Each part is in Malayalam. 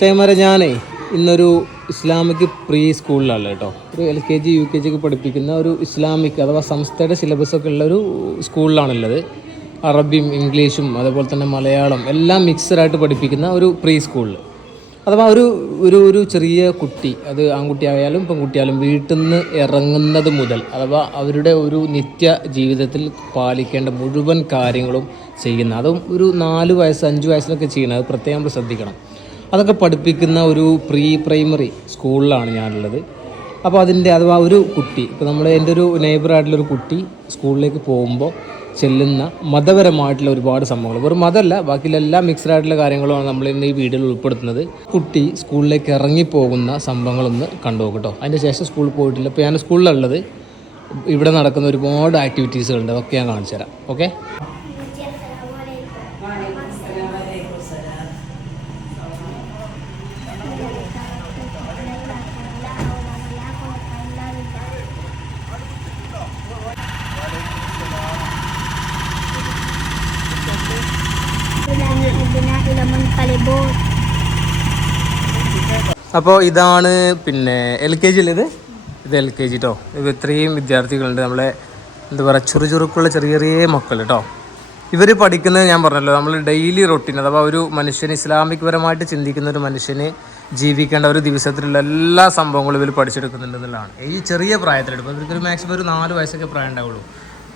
ചൈമാരെ ഞാനേ ഇന്നൊരു ഇസ്ലാമിക് പ്രീ സ്കൂളിലാണ് കേട്ടോ. ഒരു LKG UKG ഒക്കെ പഠിപ്പിക്കുന്ന ഒരു ഇസ്ലാമിക് അഥവാ സംസ്ഥയുടെ സിലബസൊക്കെ ഉള്ള ഒരു സ്കൂളിലാണുള്ളത്. അറബിയും ഇംഗ്ലീഷും അതേപോലെ തന്നെ മലയാളം എല്ലാം മിക്സഡായിട്ട് പഠിപ്പിക്കുന്ന ഒരു പ്രീ സ്കൂളിൽ. അഥവാ ഒരു ഒരു ഒരു ചെറിയ കുട്ടി, അത് ആൺകുട്ടിയായാലും പെൺകുട്ടിയായാലും വീട്ടിൽ നിന്ന് ഇറങ്ങുന്നത് മുതൽ അഥവാ അവരുടെ ഒരു നിത്യ ജീവിതത്തിൽ പാലിക്കേണ്ട മുഴുവൻ കാര്യങ്ങളും ചെയ്യുന്ന, അതും ഒരു 4 വയസ്സ് 5 വയസ്സിലൊക്കെ ചെയ്യണം. അത് പ്രത്യേകം നമ്മൾ ശ്രദ്ധിക്കണം. അതൊക്കെ പഠിപ്പിക്കുന്ന ഒരു പ്രീ പ്രൈമറി സ്കൂളിലാണ് ഞാനുള്ളത്. അപ്പോൾ അതിൻ്റെ അഥവാ ഒരു കുട്ടി, ഇപ്പോൾ എൻ്റെ ഒരു നെയ്ബറായിട്ടുള്ളൊരു കുട്ടി സ്കൂളിലേക്ക് പോകുമ്പോൾ ചെല്ലുന്ന മതപരമായിട്ടുള്ള ഒരുപാട് സംഭവങ്ങൾ, വെറും മതമല്ല ബാക്കിയെല്ലാം മിക്സ്ഡ് ആയിട്ടുള്ള കാര്യങ്ങളുമാണ് നമ്മൾ ഇന്ന് ഈ വീഡിയോയിൽ ഉൾപ്പെടുത്തുന്നത്. കുട്ടി സ്കൂളിലേക്ക് ഇറങ്ങിപ്പോകുന്ന സംഭവങ്ങളൊന്ന് കണ്ടുപോകട്ടോ. അതിന് ശേഷം സ്കൂളിൽ പോയിട്ടില്ല. ഇപ്പോൾ ഞാൻ സ്കൂളിലുള്ളത്, ഇവിടെ നടക്കുന്ന ഒരുപാട് ആക്ടിവിറ്റീസുകളുണ്ട്, അതൊക്കെ ഞാൻ കാണിച്ചു തരാം. ഓക്കെ. അപ്പോൾ ഇതാണ് പിന്നെ LKG ഇത് LKG കേട്ടോ. ഇത് ഇത്രയും വിദ്യാർത്ഥികളുണ്ട്, നമ്മളെ എന്താ പറയുക ചുറുചുറുക്കുള്ള ചെറിയ ചെറിയ മക്കൾ കേട്ടോ. ഇവർ പഠിക്കുന്നത് ഞാൻ പറഞ്ഞല്ലോ, നമ്മൾ ഡെയിലി റൊട്ടീൻ അഥവാ ഒരു മനുഷ്യന് ഇസ്ലാമിക് പരമായിട്ട് ചിന്തിക്കുന്ന ഒരു മനുഷ്യന് ജീവിക്കേണ്ട ഒരു ദിവസത്തിലുള്ള എല്ലാ സംഭവങ്ങളും ഇവർ പഠിച്ചെടുക്കുന്നുണ്ടെന്നുള്ളതാണ് ഈ ചെറിയ പ്രായത്തിലെടുക്കും. ഇവർക്കൊരു മാക്സിമം ഒരു 4 വയസ്സൊക്കെ പ്രായം ഉണ്ടാവുള്ളൂ.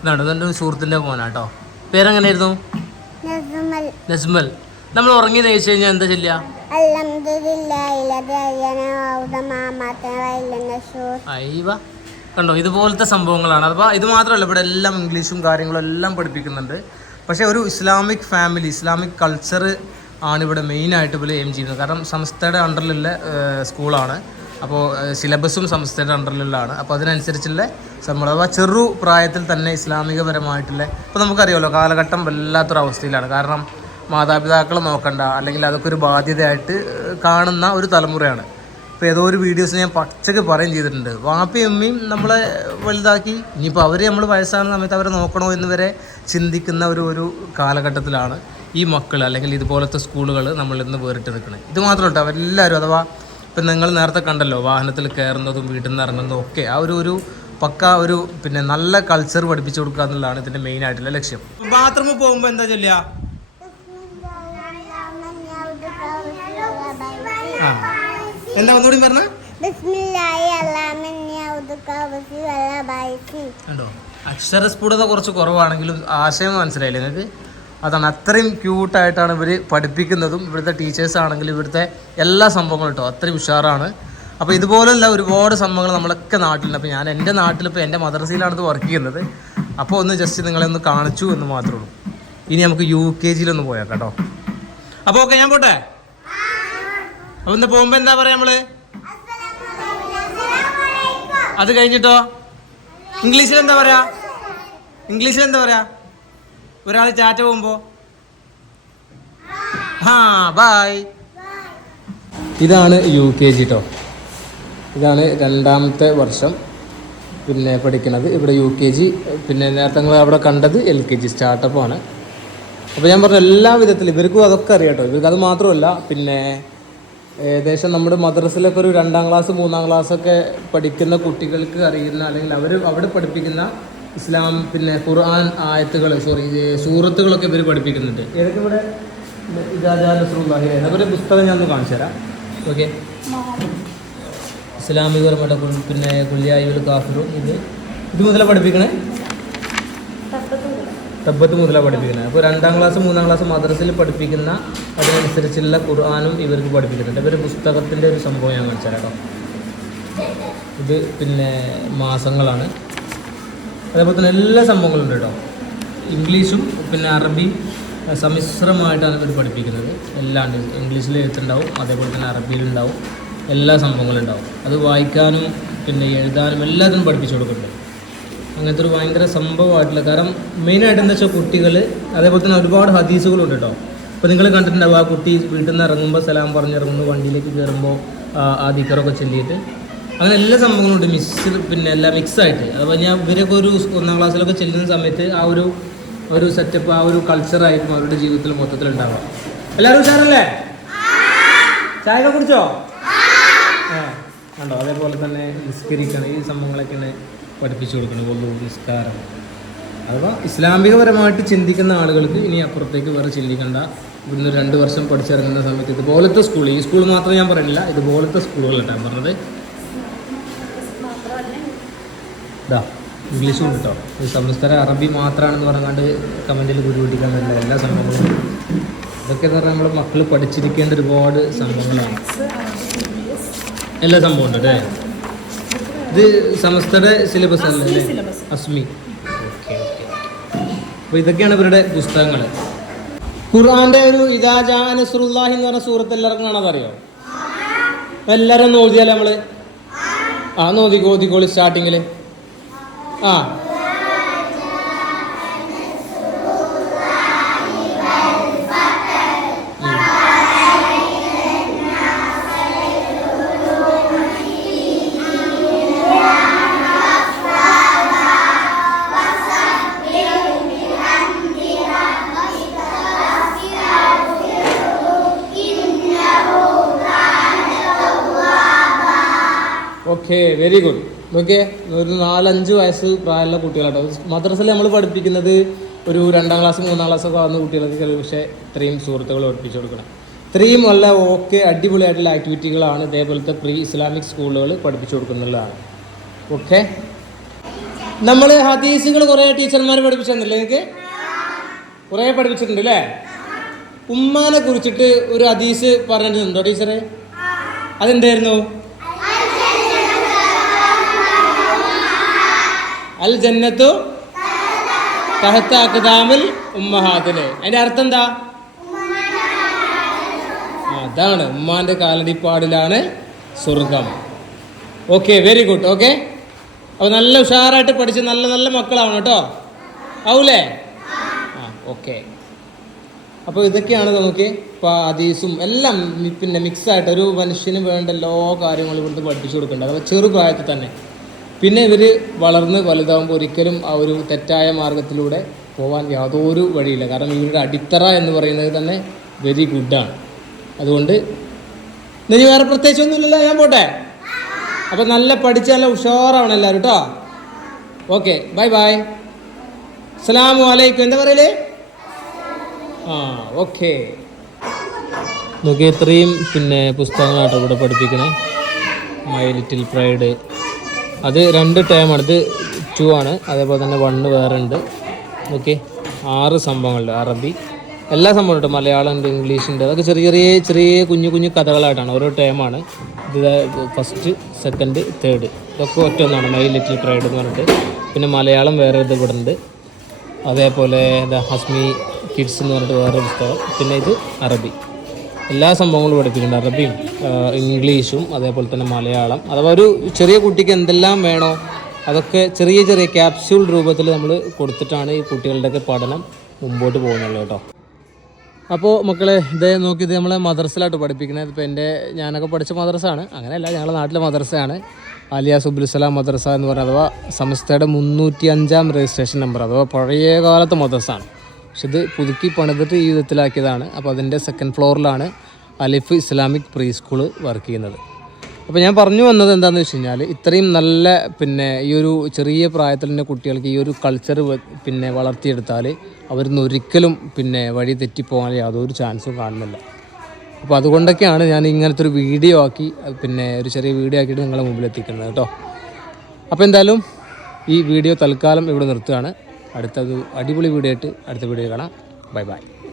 ഇതാണ് ഇതെൻ്റെ ഒരു സുഹൃത്തിൻ്റെ മോനാട്ടോ. പേരെങ്ങനെയായിരുന്നു? നസ്മൽ. നമ്മൾ ഉറങ്ങി നയിച്ചു കഴിഞ്ഞാൽ എന്താ ചെല്ലുക? അയ്യവ കണ്ടോ, ഇതുപോലത്തെ സംഭവങ്ങളാണ്. അഥവാ ഇത് മാത്രമല്ല, ഇവിടെ എല്ലാം ഇംഗ്ലീഷും കാര്യങ്ങളും എല്ലാം പഠിപ്പിക്കുന്നുണ്ട്. പക്ഷേ ഒരു ഇസ്ലാമിക് ഫാമിലി, ഇസ്ലാമിക് കൾച്ചർ ആണ് ഇവിടെ മെയിനായിട്ട് ഇവർ എയിം ചെയ്യുന്നത്. കാരണം സംസ്ഥയുടെ അണ്ടറിലുള്ള സ്കൂളാണ്. അപ്പോൾ സിലബസും സംസ്ഥയുടെ അണ്ടറിലുള്ളതാണ്. അപ്പോൾ അതിനനുസരിച്ചുള്ള സംഭവം അഥവാ ചെറു പ്രായത്തിൽ തന്നെ ഇസ്ലാമികപരമായിട്ടുള്ള, ഇപ്പോൾ നമുക്കറിയാമല്ലോ കാലഘട്ടം വല്ലാത്തൊരവസ്ഥയിലാണ്. കാരണം മാതാപിതാക്കളെ നോക്കണ്ട, അല്ലെങ്കിൽ അതൊക്കെ ഒരു ബാധ്യതയായിട്ട് കാണുന്ന ഒരു തലമുറയാണ്. ഇപ്പോൾ ഏതോ ഒരു വീഡിയോസ് ഞാൻ പച്ചക്ക് പറയും ചെയ്തിട്ടുണ്ട്, വാപ്പയും അമ്മയും നമ്മളെ വലുതാക്കി, ഇനിയിപ്പോൾ അവർ നമ്മൾ വയസ്സാകുന്ന സമയത്ത് അവരെ നോക്കണോ എന്ന് വരെ ചിന്തിക്കുന്ന ഒരു കാലഘട്ടത്തിലാണ് ഈ മക്കൾ, അല്ലെങ്കിൽ ഇതുപോലത്തെ സ്കൂളുകൾ നമ്മളിന്ന് വേറിട്ട് നിൽക്കുന്നത്. ഇത് മാത്രമല്ല, അവരെല്ലാവരും അഥവാ ഇപ്പം നിങ്ങൾ നേരത്തെ കണ്ടല്ലോ, വാഹനത്തിൽ കയറുന്നതും വീട്ടിൽ നിന്ന് ഇറങ്ങുന്നതും ഒക്കെ ആ ഒരു പക്ക ഒരു പിന്നെ നല്ല കൾച്ചർ പഠിപ്പിച്ചു കൊടുക്കുക എന്നുള്ളതാണ് ഇതിൻ്റെ മെയിൻ ആയിട്ടുള്ള ലക്ഷ്യം. ബാത്റൂമിൽ പോകുമ്പോൾ എന്താ ചൊല്ലുക? എന്താ ഒന്നുകൂടി പറഞ്ഞ? കണ്ടോ, അക്ഷരസ്ഫുടത കുറച്ച് കുറവാണെങ്കിലും ആശയം മനസ്സിലായില്ലേ നിങ്ങൾക്ക്? അതാണ്, അത്രയും ക്യൂട്ടായിട്ടാണ് ഇവർ പഠിപ്പിക്കുന്നതും. ഇവിടുത്തെ ടീച്ചേഴ്സ് ആണെങ്കിലും ഇവിടുത്തെ എല്ലാ സംഭവങ്ങളും കേട്ടോ അത്രയും ഉഷാറാണ്. അപ്പോൾ ഇതുപോലുള്ള ഒരുപാട് സംഭവങ്ങൾ നമ്മളൊക്കെ നാട്ടിലുണ്ട്. അപ്പോൾ ഞാൻ എൻ്റെ നാട്ടിൽ ഇപ്പോൾ എൻ്റെ മദ്രസയിലാണ് ഇത് വർക്ക് ചെയ്യുന്നത്. അപ്പോൾ ഒന്ന് ജസ്റ്റ് നിങ്ങളെ ഒന്ന് കാണിച്ചു എന്ന് മാത്രമേ ഉള്ളൂ. ഇനി നമുക്ക് UKG-യിലൊന്ന് പോയാൽ കേട്ടോ. അപ്പോൾ ഓക്കെ, ഞാൻ പോട്ടെ. അപ്പോൾ ഇന്ന് പോകുമ്പോൾ എന്താ പറയുക നമ്മൾ? അത് കഴിഞ്ഞിട്ടോ ഇംഗ്ലീഷിൽ എന്താ പറയാ? ഒരാൾ ചാറ്റ പോകുമ്പോൾ ബൈ. ഇതാണ് UKG കേട്ടോ. ഇതാണ് 2ാമത്തെ വർഷം പിന്നെ പഠിക്കുന്നത് ഇവിടെ UKG. പിന്നെ നേരത്തെ നിങ്ങൾ അവിടെ കണ്ടത് LKG സ്റ്റാർട്ടപ്പാണ്. അപ്പോൾ ഞാൻ പറഞ്ഞ എല്ലാ വിധത്തിലും ഇവർക്കും അതൊക്കെ അറിയാം കേട്ടോ. ഇവർക്ക് അത് മാത്രമല്ല, പിന്നെ ഏകദേശം നമ്മുടെ മദ്രസയിലൊക്കെ ഒരു 2ാം ക്ലാസ് 3ാം ക്ലാസ്സൊക്കെ പഠിക്കുന്ന കുട്ടികൾക്ക് അറിയുന്ന, അല്ലെങ്കിൽ അവിടെ പഠിപ്പിക്കുന്ന ഇസ്ലാം പിന്നെ ഖുർആൻ ആയത്തുകൾ, സൂറത്തുകളൊക്കെ ഇവർ പഠിപ്പിക്കുന്നുണ്ട്. ഏതൊക്കെ ഇവിടെ അവരുടെ പുസ്തകം ഞാൻ ഒന്ന് കാണിച്ചു തരാം. ഓക്കെ, ഇസ്ലാമികപരമായിട്ട് പിന്നെ കുല്യായുൽ കാഫിറും ഇത് മുതലാണ് പഠിപ്പിക്കണേ, തബ്ബത്ത് മുതലാണ് പഠിപ്പിക്കുന്നത്. അപ്പോൾ 2ാം ക്ലാസ് 3ാം ക്ലാസ് മദ്രസയിൽ പഠിപ്പിക്കുന്ന അതിനനുസരിച്ചുള്ള ഖുർആനും ഇവർക്ക് പഠിപ്പിക്കുന്നുണ്ട്. ഇവർ പുസ്തകത്തിൻ്റെ ഒരു സംഭവം ഞാൻ കാണിച്ചു തരാം കേട്ടോ. ഇത് പിന്നെ മാസങ്ങളാണ്. അതേപോലെ തന്നെ എല്ലാ സംഭവങ്ങളും ഉണ്ട് കേട്ടോ. ഇംഗ്ലീഷും പിന്നെ അറബിയും സമ്മിശ്രമായിട്ടാണ് ഇവർ പഠിപ്പിക്കുന്നത്. എല്ലാം ഉണ്ട്. ഇംഗ്ലീഷിൽ എഴുത്തുണ്ടാവും, അതേപോലെ തന്നെ അറബിയിലുണ്ടാവും, എല്ലാ സംഭവങ്ങളും ഉണ്ടാവും. അത് വായിക്കാനും പിന്നെ എഴുതാനും എല്ലാത്തിനും പഠിപ്പിച്ചു കൊടുക്കുന്നുണ്ട്. അങ്ങനത്തെ ഒരു ഭയങ്കര സംഭവമായിട്ടുള്ള, കാരണം മെയിനായിട്ട് എന്താ വെച്ചാൽ കുട്ടികൾ, അതേപോലെ തന്നെ ഒരുപാട് ഹദീസുകളുണ്ട് കേട്ടോ. അപ്പോൾ നിങ്ങൾ കണ്ടിട്ടുണ്ടാവും, ആ കുട്ടി വീട്ടിൽ നിന്ന് ഇറങ്ങുമ്പോൾ സലാം പറഞ്ഞിറങ്ങുന്നു, വണ്ടിയിലേക്ക് കയറുമ്പോൾ ആ ദിക്കറൊക്കെ ചൊല്ലിയിട്ട്, അങ്ങനെ എല്ലാ സംഭവങ്ങളും ഉണ്ട്. പിന്നെ എല്ലാം മിക്സായിട്ട്. അപ്പോൾ ഞാൻ ഇവരൊക്കെ ഒരു 1ാം ക്ലാസ്സിലൊക്കെ ചെല്ലുന്ന സമയത്ത് ആ ഒരു സെറ്റപ്പ്, ആ ഒരു കൾച്ചറായിരിക്കും അവരുടെ ജീവിതത്തിൽ മൊത്തത്തിൽ ഉണ്ടാവുക. എല്ലാവരും ഉഷാറല്ലേ? ചായ കുടിച്ചോ? കണ്ടോ? അതേപോലെ തന്നെ നിസ്കരിക്കണം, ഈ സംഭവങ്ങളൊക്കെയാണ് പഠിപ്പിച്ചു കൊടുക്കണം. ഒന്നു നിസ്കാരം അഥവാ ഇസ്ലാമികപരമായിട്ട് ചിന്തിക്കുന്ന ആളുകൾക്ക് ഇനി അപ്പുറത്തേക്ക് വേറെ ചിന്തിക്കേണ്ട. ഇവിടുന്ന് 2 വർഷം പഠിച്ചിറങ്ങുന്ന സമയത്ത് ഇതുപോലത്തെ സ്കൂൾ, ഈ സ്കൂൾ മാത്രം ഞാൻ പറയുന്നില്ല, ഇതുപോലത്തെ സ്കൂളുകളാണ് പറഞ്ഞത്. ഇതാ ഇംഗ്ലീഷും കേട്ടോ, ഈ സംസ്ഥാന അറബി മാത്രമാണെന്ന് പറഞ്ഞാണ്ട് കമൻറ്റിൽ ഗുരുപിടിക്കാൻ പറ്റില്ല. എല്ലാ സംഭവങ്ങളും ഇതൊക്കെ എന്ന് പറഞ്ഞാൽ നമ്മൾ മക്കൾ പഠിച്ചിരിക്കേണ്ട ഒരുപാട് സംഭവങ്ങളാണ്. എല്ലാ സംഭവം ഉണ്ട് അല്ലേ? ഇത് സമസ്തയുടെ സിലബസ് അല്ലേ? അസ്മി. Okay okay. അപ്പോൾ ഇതൊക്കെയാണ് ഇവരുടെ പുസ്തകങ്ങൾ. ഖുർആന്റെ ഒരു ഇദാ ജാ നസ്റുല്ലാഹി എന്ന് പറഞ്ഞ സൂറത്ത് എല്ലാവർക്കും കാണാൻ അറിയോ? എല്ലാവരും ഒന്ന് ഓതിയാലേ നമ്മൾ ഓതിക്കോളി സ്റ്റാർട്ടിങ്ങിൽ. Okay, very good. നോക്കിയേ, ഒരു 4-5 വയസ്സ് പ്രായമുള്ള കുട്ടികളാട്ടോ. മദ്രസയിൽ നമ്മൾ പഠിപ്പിക്കുന്നത് ഒരു 2ാം ക്ലാസ് 3ാം ക്ലാസ്സൊക്കെ ആകുന്ന കുട്ടികൾക്ക് പക്ഷേ ഇത്രയും സുഹൃത്തുക്കൾ പഠിപ്പിച്ചു കൊടുക്കണം. ഇത്രയും നല്ല അടിപൊളിയായിട്ടുള്ള ആക്ടിവിറ്റികളാണ് ഇതേപോലത്തെ പ്രീ ഇസ്ലാമിക് സ്കൂളുകൾ പഠിപ്പിച്ചു കൊടുക്കുന്നുള്ളതാണ്. ഓക്കെ, നമ്മൾ ഹദീസുകൾ കുറേ ടീച്ചർമാർ പഠിപ്പിച്ചിട്ടുണ്ടല്ലേ? നിങ്ങൾക്ക് കുറേ പഠിപ്പിച്ചിട്ടുണ്ട് അല്ലേ? ഉമ്മാനെ കുറിച്ചിട്ട് ഒരു ഹദീസ് പറഞ്ഞിട്ടുണ്ടോ ടീച്ചറെ? അതെന്തായിരുന്നു? അൽ ജന്നത്തു തഹത്ത അഖ്ദാമിൽ ഉമ്മഹാത്തിലെ. അതിന്റെ അർത്ഥം എന്താ? അതാണ്, ഉമ്മാന്റെ കാലടിപ്പാടിലാണ് സ്വർഗം. Okay, very good. ഓക്കെ, അപ്പോൾ നല്ല ഉഷാറായിട്ട് പഠിച്ച് നല്ല നല്ല മക്കളാണ് കേട്ടോ. ആവൂലേ? ഓക്കെ. അപ്പോൾ ഇതൊക്കെയാണ് നമുക്ക് ഇപ്പോൾ ഹദീസും എല്ലാം പിന്നെ മിക്സായിട്ട് ഒരു മനുഷ്യന് വേണ്ട എല്ലാ കാര്യങ്ങളും ഇവിടുന്ന് പഠിപ്പിച്ചു കൊടുക്കേണ്ടത്. അപ്പോൾ ചെറുപ്രായത്തിൽ തന്നെ. പിന്നെ ഇവർ വളർന്ന് വലുതാകുമ്പോൾ ഒരിക്കലും ആ ഒരു തെറ്റായ മാർഗത്തിലൂടെ പോകാൻ യാതൊരു വഴിയില്ല. കാരണം ഇവരുടെ അടിത്തറ എന്ന് പറയുന്നത് തന്നെ വെരി ഗുഡാണ്. അതുകൊണ്ട് ഇനി വേറെ പ്രത്യേകിച്ചൊന്നുമില്ലല്ലോ, ഞാൻ പോട്ടെ. അപ്പം നല്ല പഠിച്ച് നല്ല ഉഷാറാവണം എല്ലാവരും കേട്ടോ. Okay, bye bye. അസ്സലാമു അലൈക്കും. എന്താ പറയലേ? ഓക്കെ. നോക്കി, ഇത്രയും പിന്നെ പുസ്തകങ്ങളാട്ടോ ഇവിടെ പഠിപ്പിക്കണേ. മൈ ലിറ്റിൽ പ്രൈഡ് അത് 2 ടേമാണ്. ഇത് 2 ആണ്. അതേപോലെ തന്നെ 1 വേറെ ഉണ്ട്. ഓക്കെ, 6 സംഭവങ്ങളുണ്ട്. അറബി എല്ലാ സംഭവം ഉണ്ട്. മലയാളം ഉണ്ട്, ഇംഗ്ലീഷ് ഉണ്ട്. അതൊക്കെ ചെറിയ കുഞ്ഞു കഥകളായിട്ടാണ്. ഓരോ ടേമാണ്. ഇത് ഫസ്റ്റ്, സെക്കൻഡ്, തേർഡ് ഇതൊക്കെ ഒറ്റൊന്നാണ്. മൈ ലിറ്റിൽ പ്രൈഡ് എന്ന് പറഞ്ഞിട്ട്. പിന്നെ മലയാളം വേറെ ഇത് ഇവിടെ ഉണ്ട്. അതേപോലെ ഹസ്മി കിഡ്സ് എന്ന് പറഞ്ഞിട്ട് വേറെ പുസ്തകം. പിന്നെ ഇത് അറബി. എല്ലാ സംഭവങ്ങളും പഠിപ്പിക്കുന്നുണ്ട്. അറബിയും ഇംഗ്ലീഷും അതേപോലെ തന്നെ മലയാളം. അഥവാ ഒരു ചെറിയ കുട്ടിക്ക് എന്തെല്ലാം വേണോ അതൊക്കെ ചെറിയ ക്യാപ്സ്യൂൾ രൂപത്തിൽ നമ്മൾ കൊടുത്തിട്ടാണ് ഈ കുട്ടികളുടെയൊക്കെ പഠനം മുമ്പോട്ട് പോകുന്നുള്ളൂ കേട്ടോ. അപ്പോൾ മക്കളെ, ഇതേ നോക്കി, ഇത് നമ്മളെ മദ്രസയിലായിട്ട് പഠിപ്പിക്കുന്നത്. ഇപ്പോൾ ഞാനൊക്കെ പഠിച്ച മദ്രസയാണ്. അങ്ങനെയല്ല, ഞങ്ങളുടെ നാട്ടിലെ മദ്രസയാണ്. ആലിയ സുബ്ലുസലാം മദ്രസ എന്ന് പറയുന്നത്. അഥവാ സംസ്ഥയുടെ 305-ാം രജിസ്ട്രേഷൻ നമ്പർ. അഥവാ പഴയ കാലത്തെ മദ്രസയാണ്. പക്ഷെ ഇത് പുതുക്കി പണിതിട്ട് ഈ വിധത്തിലാക്കിയതാണ്. അപ്പോൾ അതിൻ്റെ 2nd ഫ്ലോറിലാണ് അലിഫ് ഇസ്ലാമിക് പ്രീ സ്കൂള് വർക്ക് ചെയ്യുന്നത്. അപ്പോൾ ഞാൻ പറഞ്ഞു വന്നത് എന്താണെന്ന് വെച്ച് കഴിഞ്ഞാൽ, ഇത്രയും നല്ല പിന്നെ ഈ ഒരു ചെറിയ പ്രായത്തിൽ തന്നെ കുട്ടികൾക്ക് ഈ ഒരു കൾച്ചർ പിന്നെ വളർത്തിയെടുത്താൽ അവരിന്ന് ഒരിക്കലും പിന്നെ വഴി തെറ്റിപ്പോകാൻ യാതൊരു ചാൻസും കാണുന്നില്ല. അപ്പോൾ അതുകൊണ്ടൊക്കെയാണ് ഞാൻ ഇങ്ങനത്തെ ഒരു വീഡിയോ ആക്കി, പിന്നെ ഒരു ചെറിയ വീഡിയോ ആക്കിയിട്ട് നിങ്ങളുടെ മുമ്പിൽ എത്തിക്കുന്നത് കേട്ടോ. അപ്പോൾ എന്തായാലും ഈ വീഡിയോ തൽക്കാലം ഇവിടെ നിർത്തുകയാണ്. അടുത്തൊരു അടിപൊളി വീഡിയോ ആയിട്ട് അടുത്ത വീഡിയോ കാണാം. Bye bye.